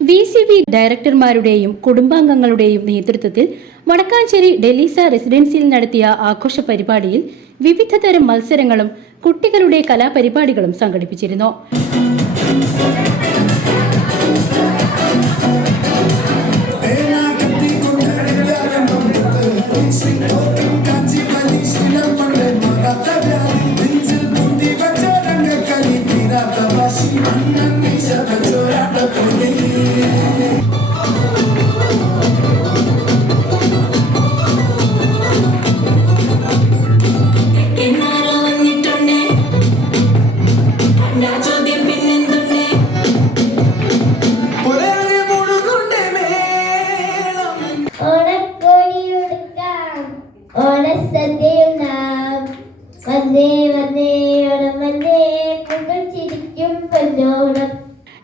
V C V ഡയറക്ടർമാരുടെയും കുടുംബാംഗങ്ങളുടെയും നേതൃത്വത്തിൽ വടക്കാഞ്ചേരി ഡെലീസ റെസിഡൻസിയിൽ നടത്തിയ ആഘോഷ പരിപാടിയിൽ വിവിധ തരം മത്സരങ്ങളും കുട്ടികളുടെ കലാപരിപാടികളും സംഘടിപ്പിച്ചിരുന്നു.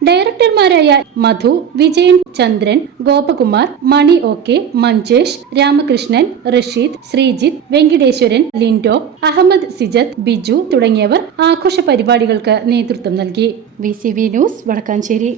ഡയറക്ടർമാരായ മധു വിജയൻ ചന്ദ്രൻ ഗോപകുമാർ മണി ഒ കെ മഞ്ചേഷ് രാമകൃഷ്ണൻ റഷീദ് ശ്രീജിത്ത് വെങ്കിടേശ്വരൻ ലിൻഡോ അഹമ്മദ് സിജത്ത് ബിജു തുടങ്ങിയവർ ആഘോഷ പരിപാടികൾക്ക് നേതൃത്വം നൽകി. V news Vadakkanchery.